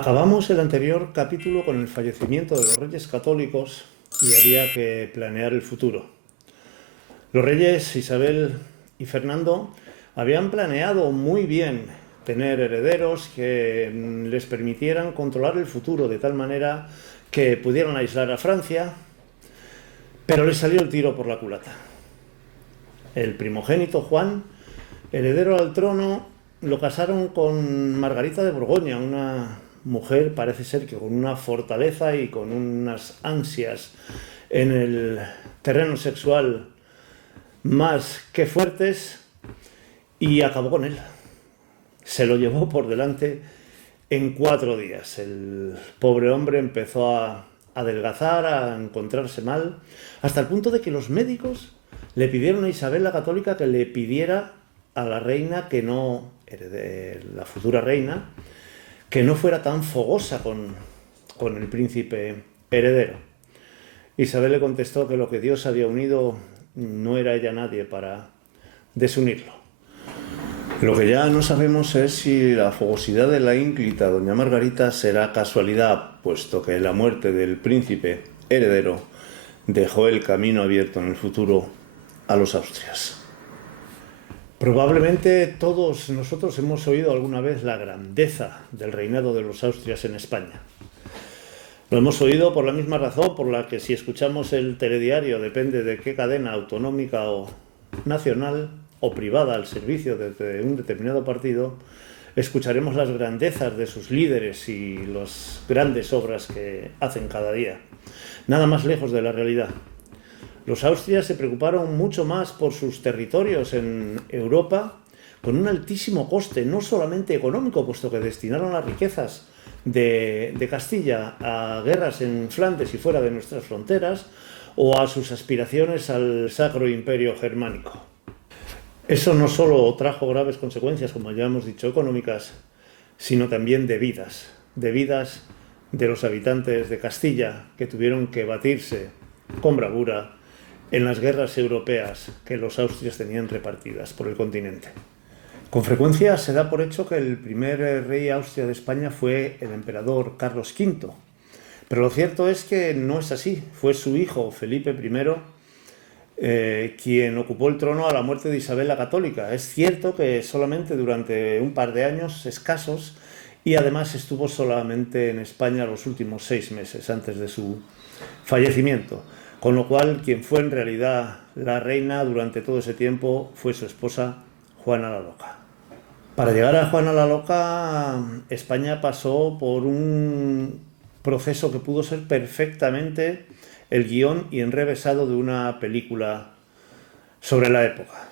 Acabamos el anterior capítulo con el fallecimiento de los reyes católicos y había que planear el futuro. Los reyes Isabel y Fernando habían planeado muy bien tener herederos que les permitieran controlar el futuro de tal manera que pudieran aislar a Francia, pero les salió el tiro por la culata. El primogénito Juan, heredero al trono, lo casaron con Margarita de Borgoña, una mujer parece ser que con una fortaleza y con unas ansias en el terreno sexual más que fuertes, y acabó con él. Se lo llevó por delante en 4 días. El pobre hombre empezó a adelgazar, a encontrarse mal, hasta el punto de que los médicos le pidieron a Isabel la Católica que le pidiera a la reina que no, la futura reina, que no fuera tan fogosa con el príncipe heredero. Isabel le contestó que lo que Dios había unido no era ella nadie para desunirlo. Lo que ya no sabemos es si la fogosidad de la ínclita doña Margarita será casualidad, puesto que la muerte del príncipe heredero dejó el camino abierto en el futuro a los Austrias. Probablemente todos nosotros hemos oído alguna vez la grandeza del reinado de los Austrias en España. Lo hemos oído por la misma razón por la que si escuchamos el telediario, depende de qué cadena autonómica o nacional o privada al servicio de un determinado partido, escucharemos las grandezas de sus líderes y las grandes obras que hacen cada día. Nada más lejos de la realidad. Los Austrias se preocuparon mucho más por sus territorios en Europa, con un altísimo coste, no solamente económico, puesto que destinaron las riquezas de Castilla a guerras en Flandes y fuera de nuestras fronteras, o a sus aspiraciones al Sacro Imperio Germánico. Eso no solo trajo graves consecuencias, como ya hemos dicho, económicas, sino también de vidas de los habitantes de Castilla, que tuvieron que batirse con bravura en las guerras europeas que los Austrias tenían repartidas por el continente. Con frecuencia se da por hecho que el primer rey Austria de España fue el emperador Carlos V, pero lo cierto es que no es así. Fue su hijo Felipe I quien ocupó el trono a la muerte de Isabel la Católica. Es cierto que solamente durante un par de años escasos, y además estuvo solamente en España los últimos 6 meses antes de su fallecimiento, con lo cual quien fue en realidad la reina durante todo ese tiempo fue su esposa Juana la Loca. Para llegar a Juana la Loca, España pasó por un proceso que pudo ser perfectamente el guión y enrevesado de una película sobre la época.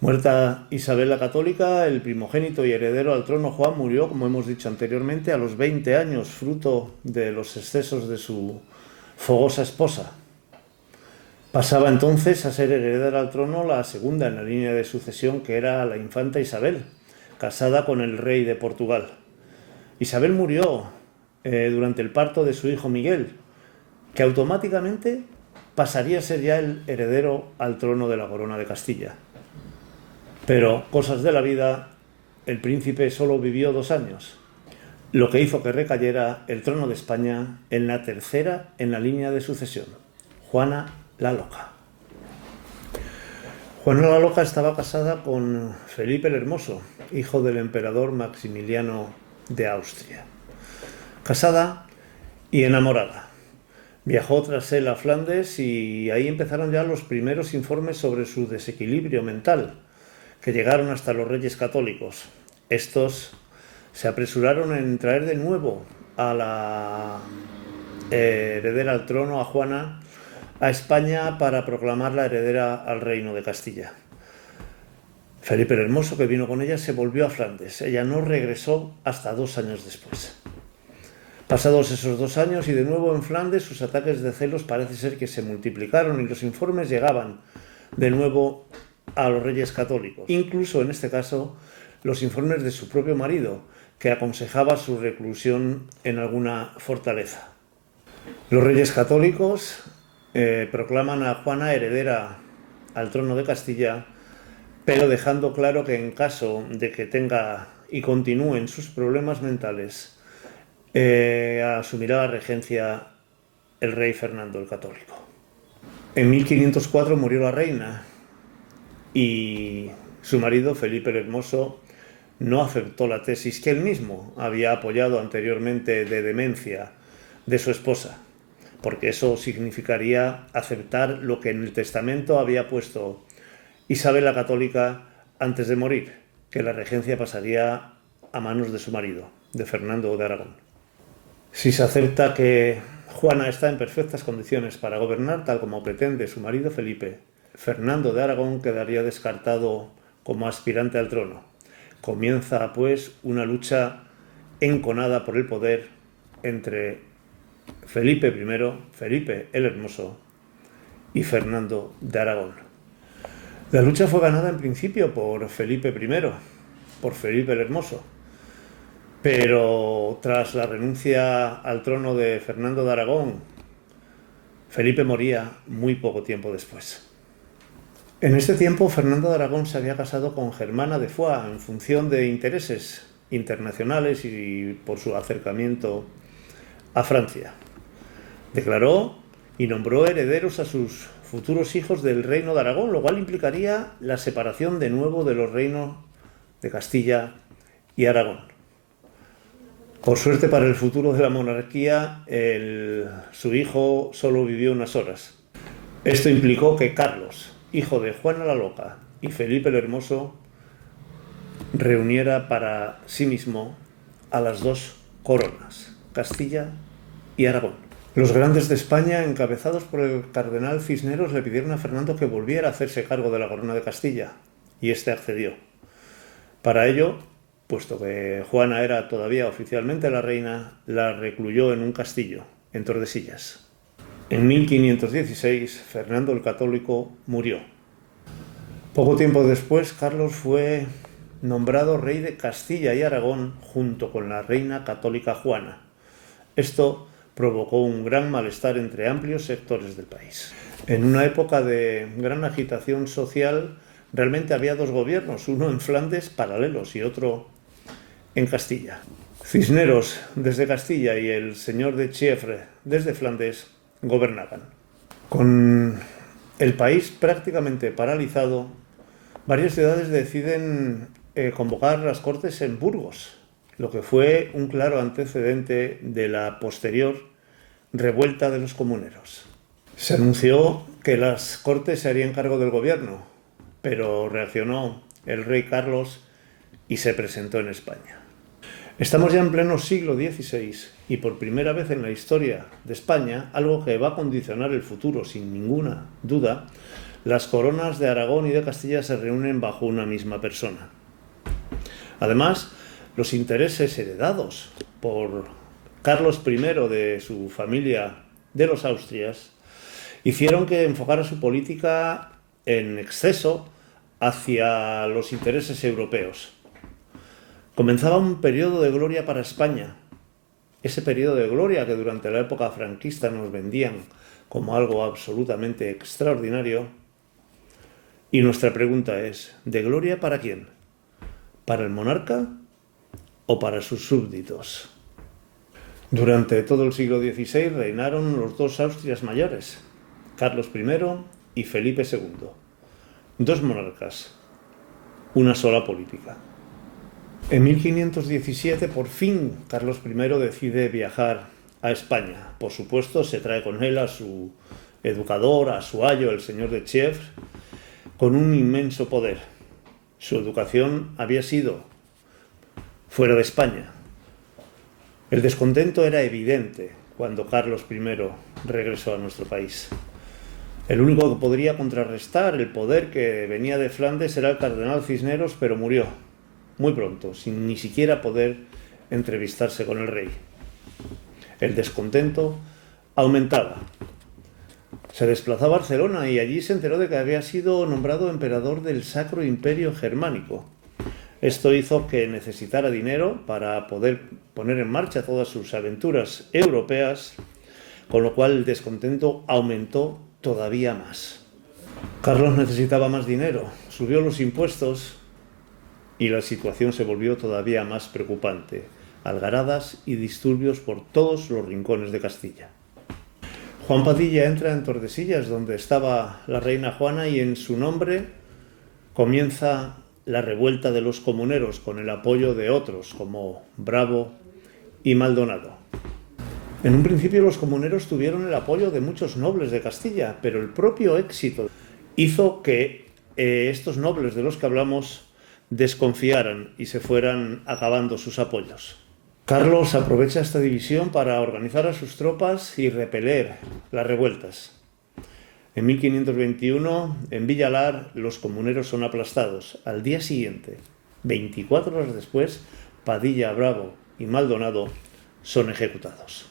Muerta Isabel la Católica, el primogénito y heredero al trono Juan murió, como hemos dicho anteriormente, a los 20 años, fruto de los excesos de su fogosa esposa. Pasaba entonces a ser heredera al trono la segunda en la línea de sucesión, que era la infanta Isabel, casada con el rey de Portugal. Isabel murió durante el parto de su hijo Miguel, que automáticamente pasaría a ser ya el heredero al trono de la corona de Castilla. Pero, cosas de la vida, el príncipe solo vivió 2 años, lo que hizo que recayera el trono de España en la tercera en la línea de sucesión, Juana la Loca. Juana la Loca estaba casada con Felipe el Hermoso, hijo del emperador Maximiliano de Austria. Casada y enamorada. Viajó tras él a Flandes y ahí empezaron ya los primeros informes sobre su desequilibrio mental, que llegaron hasta los reyes católicos. Estos se apresuraron en traer de nuevo a la heredera al trono, a Juana, a España para proclamarla heredera al reino de Castilla. Felipe el Hermoso, que vino con ella, se volvió a Flandes. Ella no regresó hasta 2 años después. Pasados esos 2 años y de nuevo en Flandes, sus ataques de celos parece ser que se multiplicaron y los informes llegaban de nuevo a los reyes católicos. Incluso en este caso, los informes de su propio marido, que aconsejaba su reclusión en alguna fortaleza. Los reyes católicos proclaman a Juana heredera al trono de Castilla, pero dejando claro que en caso de que tenga y continúen sus problemas mentales asumirá la regencia el rey Fernando el Católico. En 1504 murió la reina y su marido, Felipe el Hermoso, no aceptó la tesis que él mismo había apoyado anteriormente de demencia de su esposa, porque eso significaría aceptar lo que en el testamento había puesto Isabel la Católica antes de morir, que la regencia pasaría a manos de su marido, de Fernando de Aragón. Si se acepta que Juana está en perfectas condiciones para gobernar tal como pretende su marido Felipe, Fernando de Aragón quedaría descartado como aspirante al trono. Comienza, pues, una lucha enconada por el poder entre Felipe I, Felipe el Hermoso, y Fernando de Aragón. La lucha fue ganada en principio por Felipe I, por Felipe el Hermoso, pero tras la renuncia al trono de Fernando de Aragón, Felipe moría muy poco tiempo después. En este tiempo, Fernando de Aragón se había casado con Germana de Foix en función de intereses internacionales y por su acercamiento a Francia. Declaró y nombró herederos a sus futuros hijos del reino de Aragón, lo cual implicaría la separación de nuevo de los reinos de Castilla y Aragón. Por suerte para el futuro de la monarquía, su hijo solo vivió unas horas. Esto implicó que Carlos, hijo de Juana la Loca y Felipe el Hermoso, reuniera para sí mismo a las dos coronas, Castilla y Aragón. Los grandes de España, encabezados por el cardenal Cisneros, le pidieron a Fernando que volviera a hacerse cargo de la corona de Castilla, y éste accedió. Para ello, puesto que Juana era todavía oficialmente la reina, la recluyó en un castillo, en Tordesillas. En 1516, Fernando el Católico murió. Poco tiempo después, Carlos fue nombrado rey de Castilla y Aragón junto con la reina católica Juana. Esto provocó un gran malestar entre amplios sectores del país. En una época de gran agitación social, realmente había dos gobiernos, uno en Flandes paralelos y otro en Castilla. Cisneros desde Castilla y el señor de Chievre desde Flandes gobernaban. Con el país prácticamente paralizado, varias ciudades deciden convocar las Cortes en Burgos, lo que fue un claro antecedente de la posterior revuelta de los comuneros. Se anunció que las Cortes se harían cargo del gobierno, pero reaccionó el rey Carlos y se presentó en España. Estamos ya en pleno siglo XVI y por primera vez en la historia de España, algo que va a condicionar el futuro sin ninguna duda, las coronas de Aragón y de Castilla se reúnen bajo una misma persona. Además, los intereses heredados por Carlos I de su familia de los Austrias hicieron que enfocara su política en exceso hacia los intereses europeos. Comenzaba un periodo de gloria para España, ese periodo de gloria que durante la época franquista nos vendían como algo absolutamente extraordinario. Y nuestra pregunta es, ¿de gloria para quién? ¿Para el monarca o para sus súbditos? Durante todo el siglo XVI reinaron los dos Austrias mayores, Carlos I y Felipe II. Dos monarcas, una sola política. En 1517, por fin, Carlos I decide viajar a España. Por supuesto, se trae con él a su educador, a su ayo, el señor de Chievre, con un inmenso poder. Su educación había sido fuera de España. El descontento era evidente cuando Carlos I regresó a nuestro país. El único que podría contrarrestar el poder que venía de Flandes era el cardenal Cisneros, pero murió muy pronto, sin ni siquiera poder entrevistarse con el rey. El descontento aumentaba. Se desplazó a Barcelona y allí se enteró de que había sido nombrado emperador del Sacro Imperio Germánico. Esto hizo que necesitara dinero para poder poner en marcha todas sus aventuras europeas, con lo cual el descontento aumentó todavía más. Carlos necesitaba más dinero, subió los impuestos y la situación se volvió todavía más preocupante. algaradas y disturbios por todos los rincones de Castilla. Juan Padilla entra en Tordesillas, donde estaba la reina Juana, y en su nombre comienza la revuelta de los comuneros con el apoyo de otros como Bravo y Maldonado. En un principio los comuneros tuvieron el apoyo de muchos nobles de Castilla, pero el propio éxito hizo que estos nobles de los que hablamos desconfiaran y se fueran acabando sus apoyos. Carlos aprovecha esta división para organizar a sus tropas y repeler las revueltas. En 1521, en Villalar, los comuneros son aplastados. Al día siguiente, 24 horas después, Padilla, Bravo y Maldonado son ejecutados.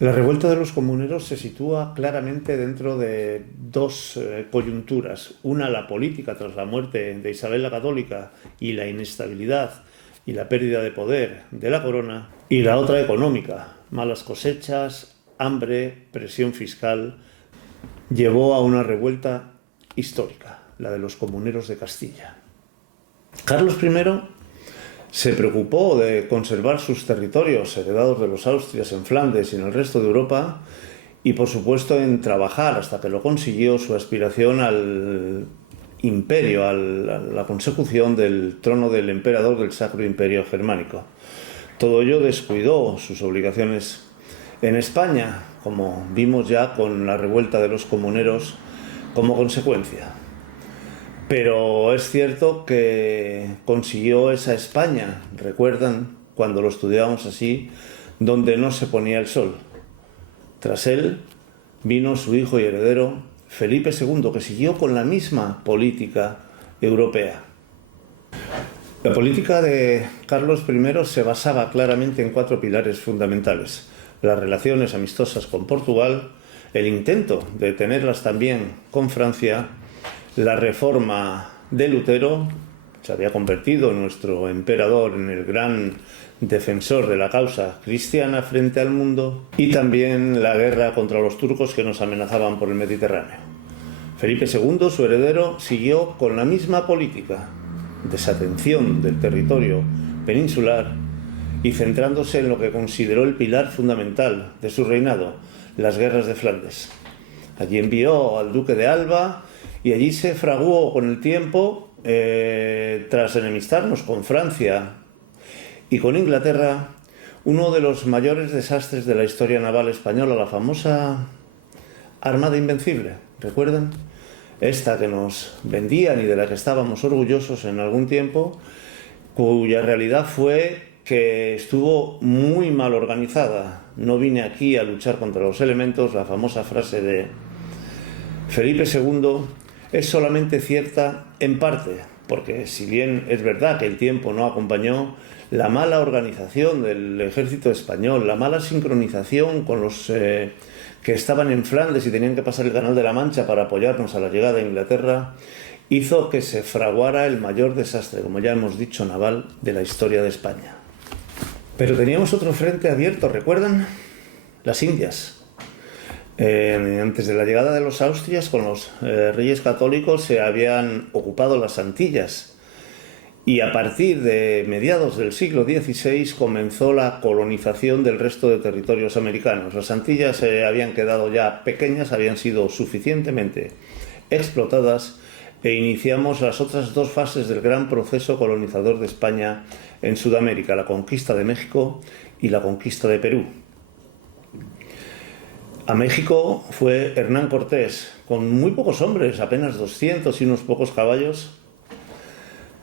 La revuelta de los comuneros se sitúa claramente dentro de dos coyunturas. Una, la política tras la muerte de Isabel la Católica y la inestabilidad y la pérdida de poder de la corona, y la otra, económica. Malas cosechas, hambre, presión fiscal, llevó a una revuelta histórica, la de los comuneros de Castilla. Carlos I se preocupó de conservar sus territorios heredados de los Austrias en Flandes y en el resto de Europa, y por supuesto en trabajar hasta que lo consiguió su aspiración al imperio, a la consecución del trono del emperador del Sacro Imperio Germánico. Todo ello descuidó sus obligaciones en España, como vimos ya con la revuelta de los comuneros como consecuencia. Pero es cierto que consiguió esa España, recuerdan, cuando lo estudiábamos así, donde no se ponía el sol. Tras él vino su hijo y heredero, Felipe II, que siguió con la misma política europea. La política de Carlos I se basaba claramente en 4 pilares fundamentales: las relaciones amistosas con Portugal, el intento de tenerlas también con Francia, la reforma de Lutero, se había convertido nuestro emperador en el gran defensor de la causa cristiana frente al mundo, y también la guerra contra los turcos que nos amenazaban por el Mediterráneo. Felipe II, su heredero, siguió con la misma política: desatención del territorio peninsular y centrándose en lo que consideró el pilar fundamental de su reinado, las guerras de Flandes. Allí envió al duque de Alba y allí se fraguó con el tiempo, tras enemistarnos con Francia y con Inglaterra, uno de los mayores desastres de la historia naval española, la famosa Armada Invencible. ¿Recuerdan? Esta que nos vendían y de la que estábamos orgullosos en algún tiempo, cuya realidad fue que estuvo muy mal organizada. No vine aquí a luchar contra los elementos. La famosa frase de Felipe II es solamente cierta en parte, porque si bien es verdad que el tiempo no acompañó, la mala organización del ejército español, la mala sincronización con los que estaban en Flandes y tenían que pasar el Canal de la Mancha para apoyarnos a la llegada de Inglaterra, hizo que se fraguara el mayor desastre, como ya hemos dicho, naval de la historia de España. Pero teníamos otro frente abierto, ¿recuerdan? Las Indias. Antes de la llegada de los Austrias, con los reyes católicos se habían ocupado las Antillas, y a partir de mediados del siglo XVI comenzó la colonización del resto de territorios americanos. Las Antillas habían quedado ya pequeñas, habían sido suficientemente explotadas, e iniciamos las otras 2 fases del gran proceso colonizador de España en Sudamérica: la conquista de México y la conquista de Perú. A México fue Hernán Cortés, con muy pocos hombres, apenas 200 y unos pocos caballos,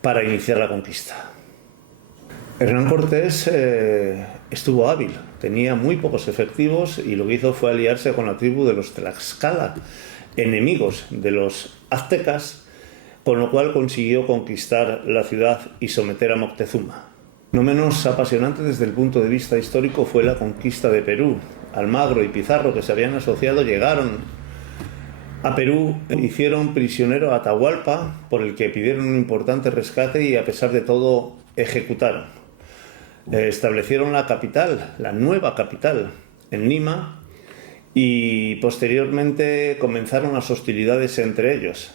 para iniciar la conquista. Hernán Cortés estuvo hábil, tenía muy pocos efectivos, y lo que hizo fue aliarse con la tribu de los Tlaxcala, enemigos de los aztecas, con lo cual consiguió conquistar la ciudad y someter a Moctezuma. No menos apasionante desde el punto de vista histórico fue la conquista de Perú. Almagro y Pizarro, que se habían asociado, llegaron a Perú, hicieron prisionero a Atahualpa, por el que pidieron un importante rescate y a pesar de todo ejecutaron. Establecieron la capital, la nueva capital, en Lima, y posteriormente comenzaron las hostilidades entre ellos.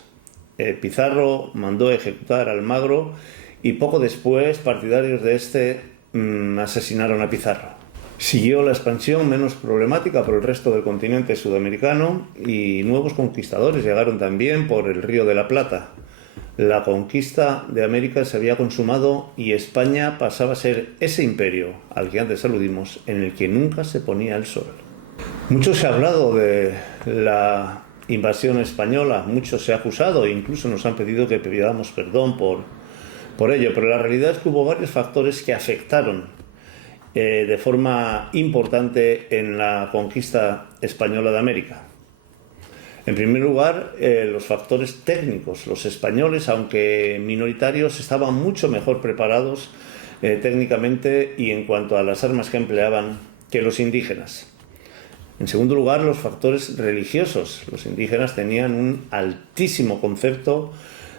Pizarro mandó ejecutar a Almagro y poco después partidarios de este asesinaron a Pizarro. Siguió la expansión menos problemática por el resto del continente sudamericano y nuevos conquistadores llegaron también por el Río de la Plata. La conquista de América se había consumado y España pasaba a ser ese imperio al que antes aludimos, en el que nunca se ponía el sol. Mucho se ha hablado de la invasión española, mucho se ha acusado e incluso nos han pedido que pidamos perdón por ello, pero la realidad es que hubo varios factores que afectaron de forma importante en la conquista española de América. En primer lugar, los factores técnicos. Los españoles, aunque minoritarios, estaban mucho mejor preparados técnicamente y en cuanto a las armas que empleaban que los indígenas. En segundo lugar, los factores religiosos. Los indígenas tenían un altísimo concepto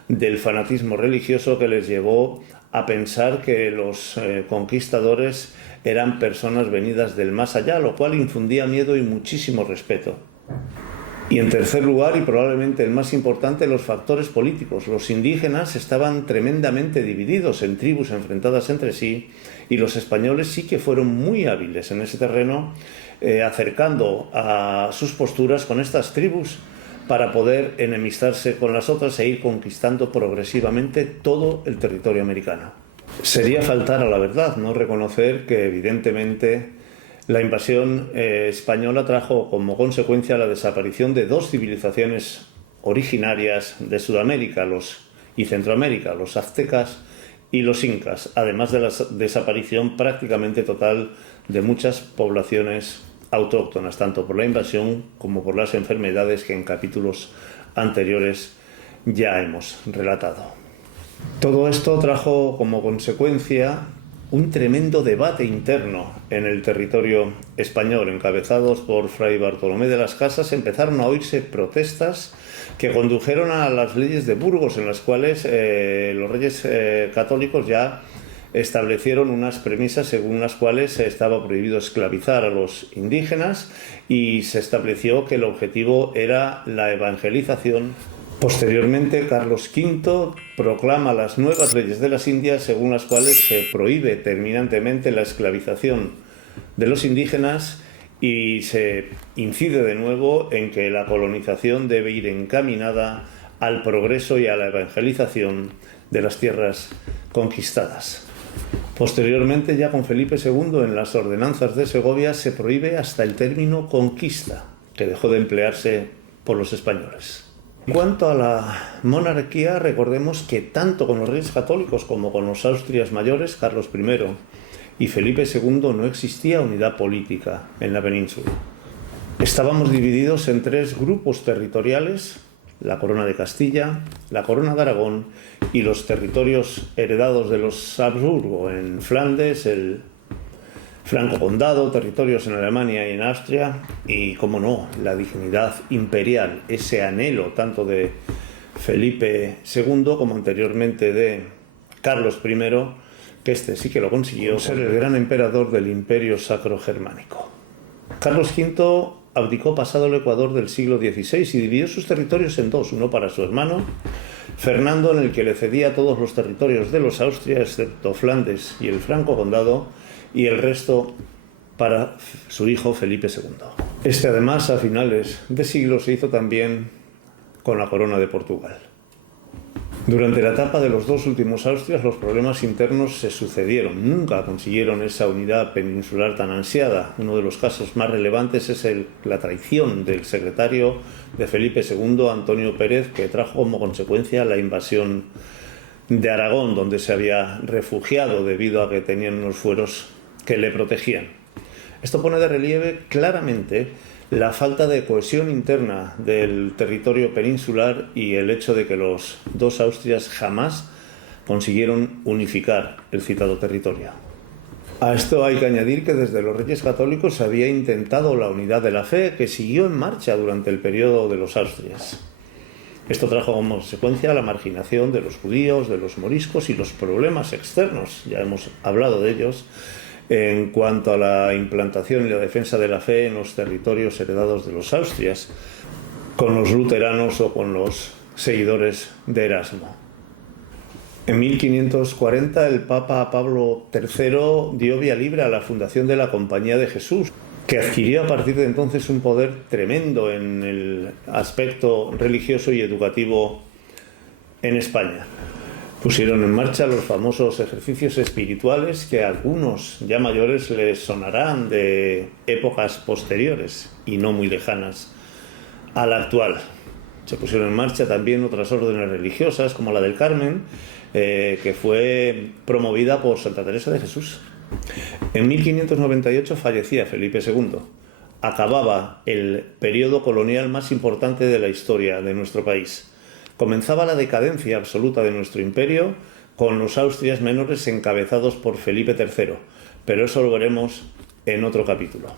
del fanatismo religioso que les llevó a pensar que los conquistadores eran personas venidas del más allá, lo cual infundía miedo y muchísimo respeto. Y en tercer lugar, y probablemente el más importante, los factores políticos. Los indígenas estaban tremendamente divididos en tribus enfrentadas entre sí y los españoles sí que fueron muy hábiles en ese terreno, acercando a sus posturas con estas tribus para poder enemistarse con las otras e ir conquistando progresivamente todo el territorio americano. Sería faltar a la verdad no reconocer que evidentemente la invasión española trajo como consecuencia la desaparición de dos civilizaciones originarias de Sudamérica y Centroamérica, los aztecas y los incas, además de la desaparición prácticamente total de muchas poblaciones autóctonas, tanto por la invasión como por las enfermedades que en capítulos anteriores ya hemos relatado. Todo esto trajo como consecuencia un tremendo debate interno en el territorio español. Encabezados por Fray Bartolomé de las Casas, empezaron a oírse protestas que condujeron a las leyes de Burgos, en las cuales los reyes católicos ya establecieron unas premisas según las cuales estaba prohibido esclavizar a los indígenas y se estableció que el objetivo era la evangelización. Posteriormente, Carlos V proclama las nuevas leyes de las Indias, según las cuales se prohíbe terminantemente la esclavización de los indígenas y se incide de nuevo en que la colonización debe ir encaminada al progreso y a la evangelización de las tierras conquistadas. Posteriormente, ya con Felipe II, en las ordenanzas de Segovia, se prohíbe hasta el término conquista, que dejó de emplearse por los españoles. En cuanto a la monarquía, recordemos que tanto con los reyes católicos como con los Austrias mayores, Carlos I y Felipe II, no existía unidad política en la península. Estábamos divididos en tres grupos territoriales: la Corona de Castilla, la Corona de Aragón y los territorios heredados de los Habsburgo en Flandes, el Franco Condado, territorios en Alemania y en Austria, y, como no, la dignidad imperial, ese anhelo tanto de Felipe II como anteriormente de Carlos I, que este sí que lo consiguió, ser el gran emperador del Imperio Sacro Germánico. Carlos V abdicó pasado el Ecuador del siglo XVI y dividió sus territorios en dos, uno para su hermano Fernando, en el que le cedía todos los territorios de los Austrias, excepto Flandes y el Franco Condado, y el resto para su hijo Felipe II. Este, además, a finales de siglo se hizo también con la corona de Portugal. Durante la etapa de los dos últimos Austrias, los problemas internos se sucedieron. Nunca consiguieron esa unidad peninsular tan ansiada. Uno de los casos más relevantes es la traición del secretario de Felipe II, Antonio Pérez, que trajo como consecuencia la invasión de Aragón, donde se había refugiado debido a que tenían unos fueros que le protegían. Esto pone de relieve claramente la falta de cohesión interna del territorio peninsular y el hecho de que los dos Austrias jamás consiguieron unificar el citado territorio. A esto hay que añadir que desde los Reyes Católicos se había intentado la unidad de la fe, que siguió en marcha durante el periodo de los Austrias. Esto trajo como consecuencia la marginación de los judíos, de los moriscos y los problemas externos, ya hemos hablado de ellos, en cuanto a la implantación y la defensa de la fe en los territorios heredados de los Austrias, con los luteranos o con los seguidores de Erasmo. En 1540 el Papa Pablo III dio vía libre a la fundación de la Compañía de Jesús, que adquirió a partir de entonces un poder tremendo en el aspecto religioso y educativo en España. Pusieron en marcha los famosos ejercicios espirituales que a algunos ya mayores les sonarán de épocas posteriores y no muy lejanas a la actual. Se pusieron en marcha también otras órdenes religiosas como la del Carmen, que fue promovida por Santa Teresa de Jesús. En 1598 fallecía Felipe II. Acababa el periodo colonial más importante de la historia de nuestro país. Comenzaba la decadencia absoluta de nuestro imperio con los Austrias menores encabezados por Felipe III, pero eso lo veremos en otro capítulo.